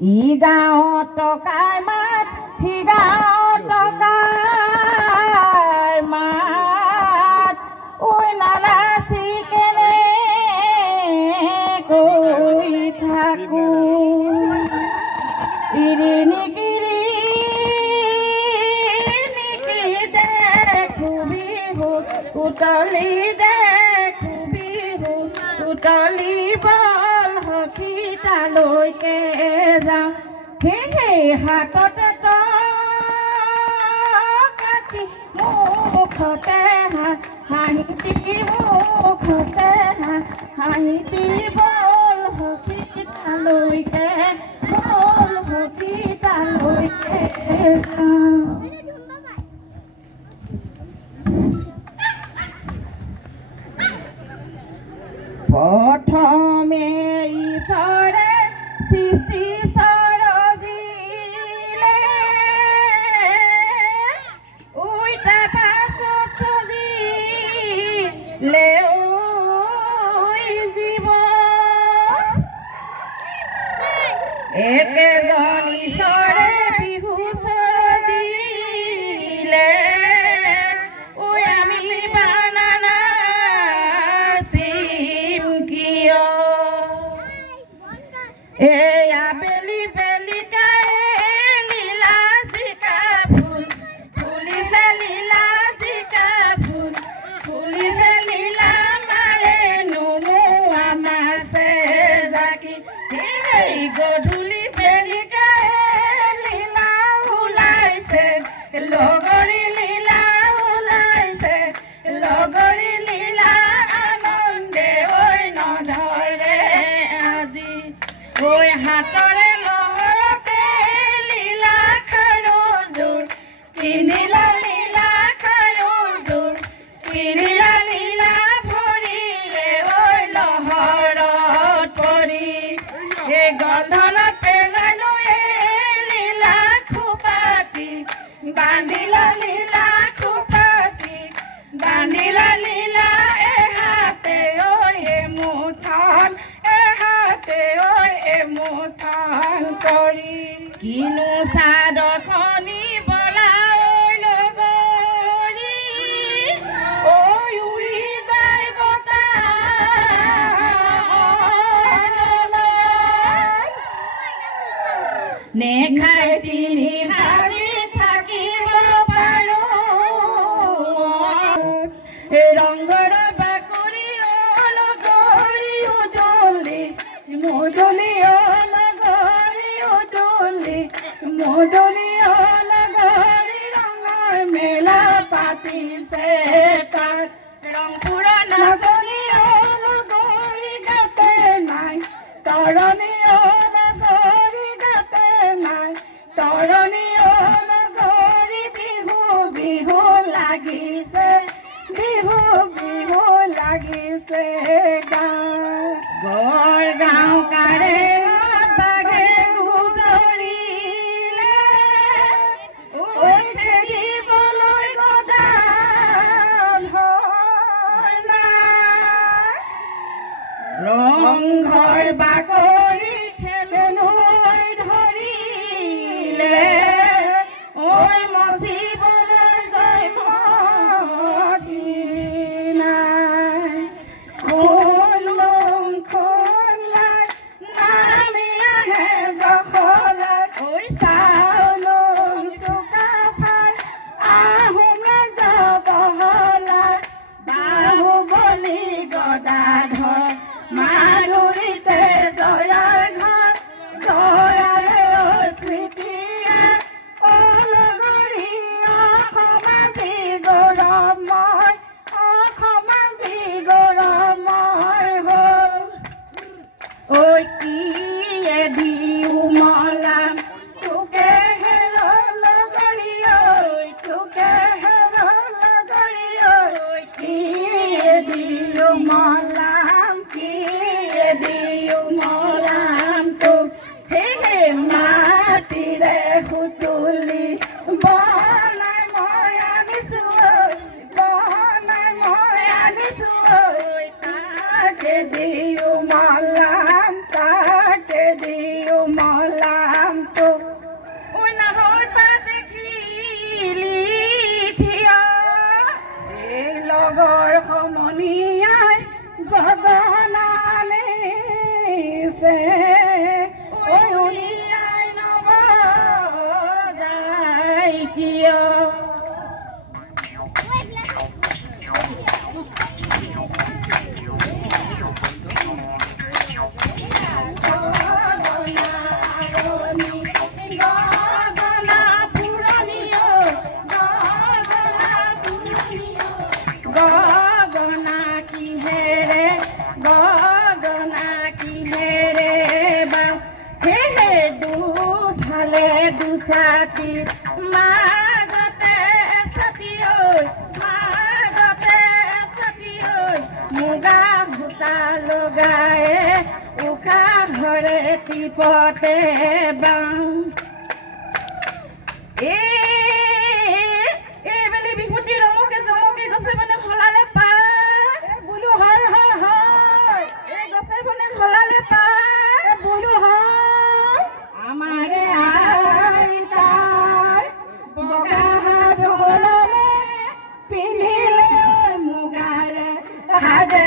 গাঁৱত টকাৰ মাত সি গাঁৱত টকাৰ মাত ঐ নানাচি কেনে কৈ থাকো ইৰি নিকিৰি নিকি দেখো বিহু উতলি দেখো বিহু উতলি বল সখী তালৈকে যাওঁ সেই হাততে কাটি মুখতে হাঁহি মুখতে হাঁহি বল সখী তালৈকে বল সখী তালৈকে যাওঁ প্ৰথমে ঈশ্বৰে সৃষ্টি সৰজিলে উইটা পাছত সজিলে জীৱ একেজন ঈশ্বৰে বিহু সৰজিলে আমি বানানা এয়া বেলি বেলিকাই লীলা জিকা ফুল ফুলিছে লীলা জিকা ফুল ফুলিছে লীলা মাৰে নোমোৱা মাছে জাকি এই গধূলি বেলিকাই লীলা ওলাইছে লগৰী লীলা ওলাইছে লগৰী লীলা আনন্দে ঐ নধৰে আজি ঐ হাতৰে লহৰতে লীলা খাৰজোৰ কিনিলা লীলা খাৰজোৰ কিনিলা লীলা ভৰিৰে ঐ লহৰত পৰি এই গন্ধনত পেলালো লীলা খোপাতি বান্ধিলা লীলা খোপাতি বান্ধিলা লীলা এহাতে ঐ মুঠন এহাতে ঐ মুঠন কৰি কিনো চাদৰখনি বলাই লগৰী ঐ উৰি যায় বতাহ নেখাই তিনি হাৰি থাকিব পাৰো ৰংগৰ বাকৰি লগৰী উজলি মজলি লগৰী উজলি মজলি লগৰী ৰঙৰ মেলা পাতিছে তাত ৰংপুৰ নাচনি লগৰী গাতে নাই তৰণি লগৰী গাতে নাই তৰণি লগৰী বিহু বিহু লাগিছে বিহু বিহু লাগিছে গড় গাঁও কাৰে বাঘে গুজৰিলে ঐ খেলিবলৈ গদাল ৰংঘৰ বাকৰি খেললৈ ধৰিলে ঐ মচিবলৈ জয় নাই নামি আহে জখলাত ঐ চাউলং চুকাফাই আহোম জবহলাত বাহুবলি গদাধৰ মাধুৰীতে জয়াৰ ঘৰ জয়াৰে স্মৃতিয়ে অলগৰী অসমাজি গৌৰৱময় অসমাজি গৌৰৱময় হ'ল ঐ কিয়ে দিও মলাম তোকে হেৰ লগৰী ঐ তোকে হেৰ লগৰী ঐ কিয়ে দিও মলাম কিয়ে দিও মলাম তোক হে মাটিৰে সুতুলি বনাই মই আনিছো বনাই মই আনিছো তাকে দিও মলাম তাকে দিও মলাম দুফালে দুছাতি মাজতে ছাতি ঐ মাজতে ছাতি ঐ মুগা ভূতা লগায়ে উশা ধৰে টিপতে বাং এইবেলি বিহুতি ৰমকে জমকে গছে মানে ভলালে পায় বোলো হয় হয় হয় এই গছে মানে ভলালে পায় বোলো হয় আমাৰে আইতাৰ বগা হাত হললে পিন্ধিলে মুগাৰে সাজে